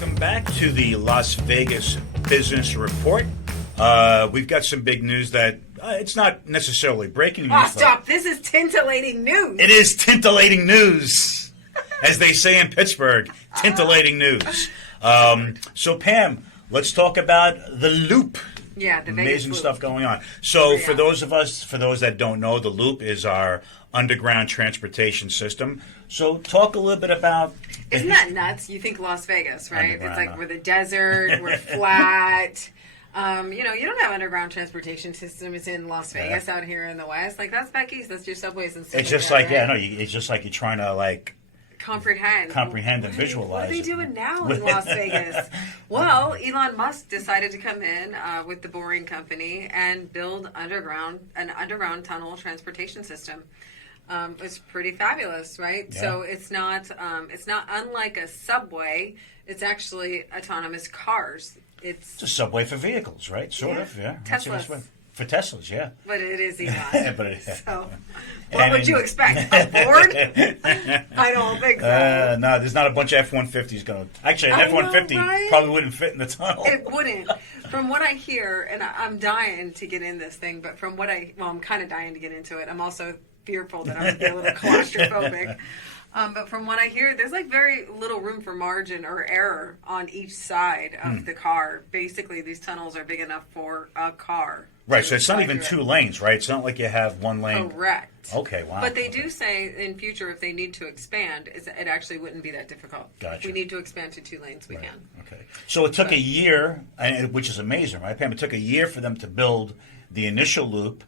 Welcome back to the Las Vegas Business Report. We've got some big news that it's not necessarily breaking news. Oh, stop. This is tintillating news. It is tintillating news, as they say in Pittsburgh, tintillating news. So, Pam, let's talk about the Loop. Yeah, the Vegas amazing Loop. stuff going on. So, for those that don't know, the Loop is our underground transportation system. So, talk a little bit about. Isn't that nuts? You think Las Vegas, right? It's like we're the desert, we're flat. You don't have underground transportation systems in Las Vegas out here in the West. Like, that's back east. That's your subways and stuff. It's just like that, right? It's just like you're trying to comprehend and visualize. What are they doing now in Las Vegas? Well, Elon Musk decided to come in with the Boring Company and build an underground tunnel transportation system. It's pretty fabulous, right? Yeah. So it's not unlike a subway. It's actually autonomous cars. It's a subway for vehicles, right? Sort of, yeah. Teslas. For Teslas, yeah. But it is Elon. So, what would you expect? A Ford? I don't think so. No, there's not a bunch of F-150s going to... Actually, an F-150 probably wouldn't fit in the tunnel. It wouldn't. From what I hear, and I'm dying to get in this thing, but from what I'm kind of dying to get into it. I'm also fearful that I'm going to be a little claustrophobic. But from what I hear, there's like very little room for margin or error on each side of the car. Basically, these tunnels are big enough for a car. Right, so it's not even two lanes, right? It's not like you have one lane. Correct. Okay, wow. But they do say in future, if they need to expand, it actually wouldn't be that difficult. Gotcha. If we need to expand to 2 lanes, we can. Okay. So it took a year, which is amazing, right, Pam? It took a year for them to build the initial loop,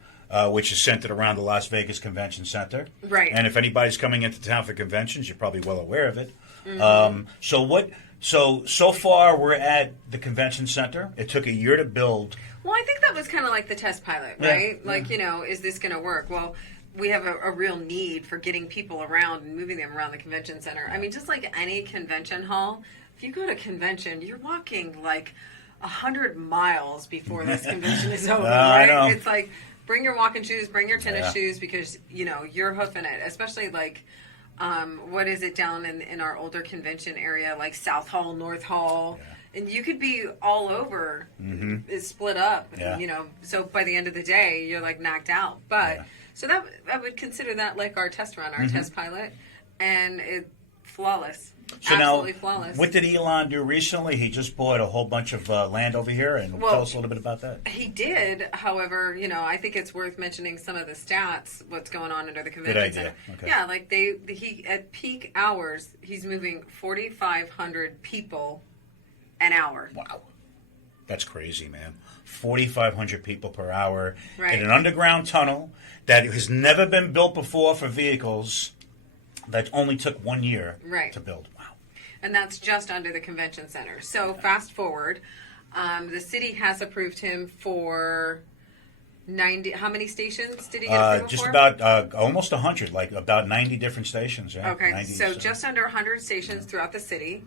which is centered around the Las Vegas Convention Center. Right. And if anybody's coming into town for conventions, you're probably well aware of it. Mm-hmm. So far we're at the convention center. It took a year to build. Well, I think that was kind of like the test pilot, right? Yeah. Like, is this going to work? Well, we have a real need for getting people around and moving them around the convention center. I mean, just like any convention hall, if you go to a convention, you're walking like 100 miles before this convention is over, right? I know. It's like, bring your walking shoes, bring your tennis shoes, because, you're hoofing it. Especially like, what is it down in our older convention area, like South Hall, North Hall. Yeah. And you could be all over, it's split up, so by the end of the day, you're like knocked out. But, so that I would consider that like our test run, our test pilot, and it's flawless. So absolutely now, flawless. What did Elon do recently? He just bought a whole bunch of land over here, and tell us a little bit about that. He did, however, I think it's worth mentioning some of the stats, what's going on under the convention center. Okay. Yeah, like he at peak hours, he's moving 4,500 people an hour. Wow. That's crazy, man. 4,500 people per hour in an underground tunnel that has never been built before for vehicles that only took 1 year to build. Wow. And that's just under the convention center. So fast forward, the city has approved him for 90. How many stations did he get approval just for? about almost 100, like about 90 different stations. Yeah. Okay, 90, so just under 100 stations throughout the city,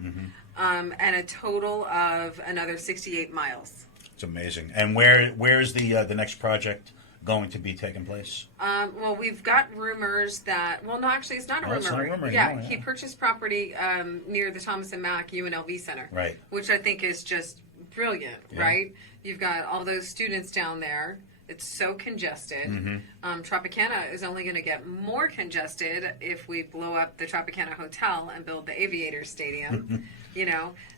and a total of another 68 miles. It's amazing. And where is the next project going to be taking place? Well, we've got rumors that... Well, no, actually, it's not a rumor. It's not a rumor anymore, he purchased property near the Thomas and Mack UNLV Center. Right. Which I think is just brilliant, right? You've got all those students down there. It's so congested. Tropicana is only going to get more congested if we blow up the Tropicana Hotel and build the Aviators Stadium.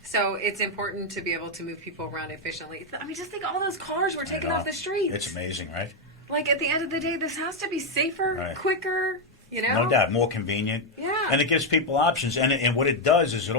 So it's important to be able to move people around efficiently. I mean, just think all those cars were taken off the streets. It's amazing, right? Like, at the end of the day, this has to be safer, quicker, No doubt, more convenient. Yeah. And it gives people options. And what it does is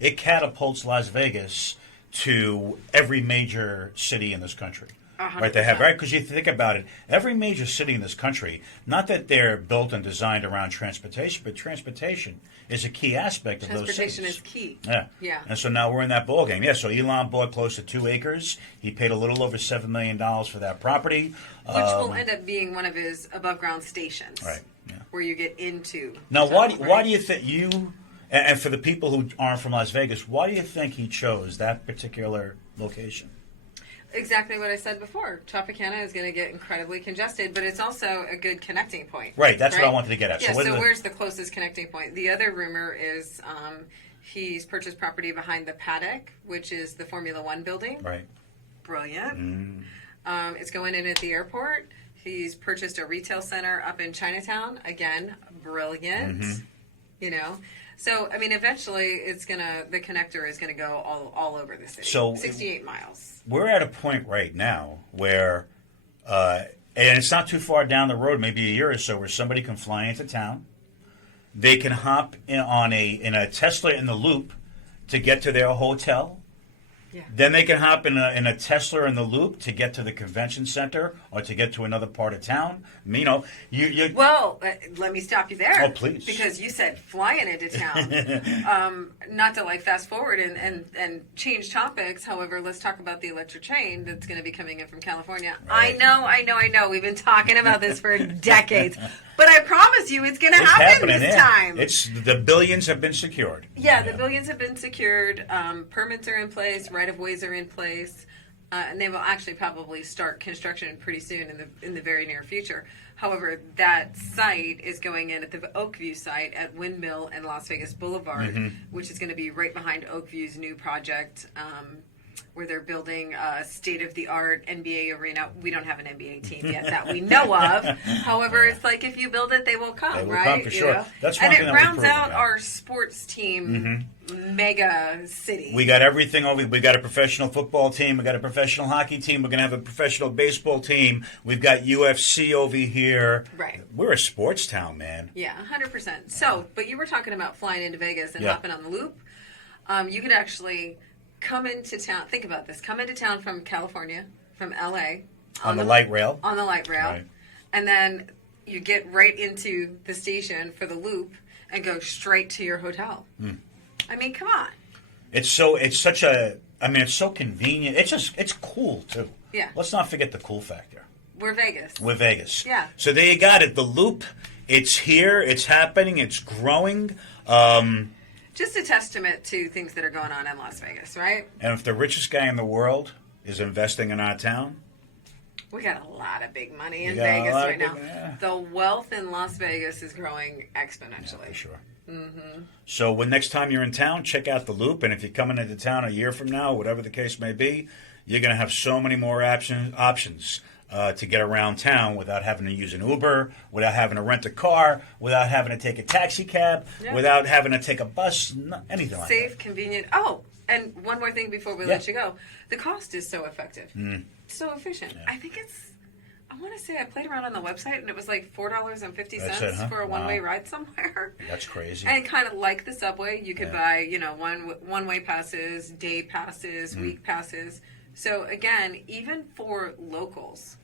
it catapults Las Vegas to every major city in this country. 100%. Right, they have, right? Because you think about it, every major city in this country, not that they're built and designed around transportation, but transportation is a key aspect of those cities. Transportation is key. Yeah. And so now we're in that ballgame. Yeah, so Elon bought close to 2 acres. He paid a little over $7 million for that property. Which will end up being one of his above-ground stations. Right, yeah. Where you get into. Now, why do you think and for the people who aren't from Las Vegas, why do you think he chose that particular location? exactly what I said before. Tropicana is going to get incredibly congested, but it's also a good connecting point. Right, that's what I wanted to get at. Yeah, So, where's the closest connecting point? The other rumor is he's purchased property behind the Paddock, which is the Formula One building. right. Brilliant. It's going in at the airport. He's purchased a retail center up in Chinatown. Again, brilliant. You know, so I mean, eventually, the connector is gonna go all over the city. So 68 miles. We're at a point right now where, and it's not too far down the road, maybe a year or so, where somebody can fly into town. They can hop in a Tesla in the Loop to get to their hotel. Yeah. Then they can hop in a Tesla in the Loop to get to the convention center or to get to another part of town. You know, you Well, let me stop you there. Oh, please. Because you said flying into town. Not to like fast forward and change topics. However, let's talk about the electric train that's going to be coming in from California. Right. I know. We've been talking about this for decades. But I promise you it's going to happen happening, this yeah. time. It's the billions have been secured. Yeah, the billions have been secured. Permits are in place. Right-of-ways are in place. And they will actually probably start construction pretty soon in the very near future. However, that site is going in at the Oakview site at Windmill and Las Vegas Boulevard, which is going to be right behind Oakview's new project, where they're building a state-of-the-art NBA arena. We don't have an NBA team yet that we know of. However, it's like if you build it, they will come, They will right? come for sure. know? That's one and thing it that we've rounds proven, out yeah. our sports team mega city. We got everything over. We got a professional football team. We got a professional hockey team. We're going to have a professional baseball team. We've got UFC over here. Right. We're a sports town, man. Yeah, 100%. So, but you were talking about flying into Vegas and Yeah. hopping on the loop. You could actually come into town. Think about this. Come into town from California, from LA. On the light rail. On the light rail. Right. And then you get right into the station for the loop and go straight to your hotel. I mean, come on. It's so convenient. It's cool too. Yeah. Let's not forget the cool factor. We're Vegas. We're Vegas. Yeah. So there you got it. The loop. It's here. It's happening. It's growing. Just a testament to things that are going on in Las Vegas, right? And if the richest guy in the world is investing in our town, We got a lot of big money in We got a Vegas lot of right now. big- yeah. The wealth in Las Vegas is growing exponentially. for sure. So when next time you're in town, check out the Loop. And if you're coming into town a year from now, whatever the case may be, you're going to have so many more options to get around town without having to use an Uber, without having to rent a car, without having to take a taxi cab, Yeah. without having to take a bus, anything like that. Safe, convenient. Oh, and one more thing before we let you go. The cost is so effective. So efficient. I think I want to say I played around on the website and it was like $4.50 That's it, huh? for a one-way Wow. ride somewhere. That's crazy. And kind of like the subway, you could Yeah. buy, one-way passes, day passes, week passes. So again, even for locals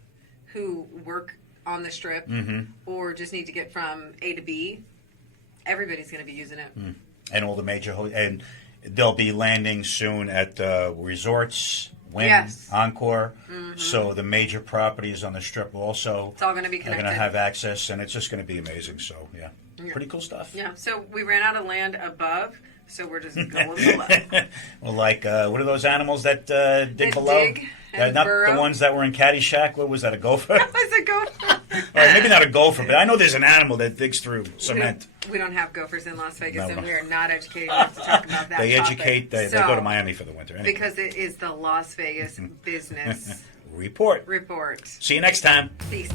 who work on the strip or just need to get from A to B, everybody's going to be using it. And all the major and they'll be landing soon at resorts, Wynn, Yes. Encore. So the major properties on the strip also It's all going to be are going connected. to have access, and it's just going to be amazing. So yeah, pretty cool stuff. Yeah, so we ran out of land above, so we're just going below. Well, like what are those animals that dig That below? dig and Not burrow. the ones that were in Caddyshack. What was that? A gopher? Let's go. Or maybe not a gopher, but I know there's an animal that digs through cement. We don't have gophers in Las Vegas, No, and no. we are not educated enough to talk about that. They topic. educate. They So, go to Miami for the winter. Anyway. because it is the Las Vegas Business Report. Report. See you next time. Peace.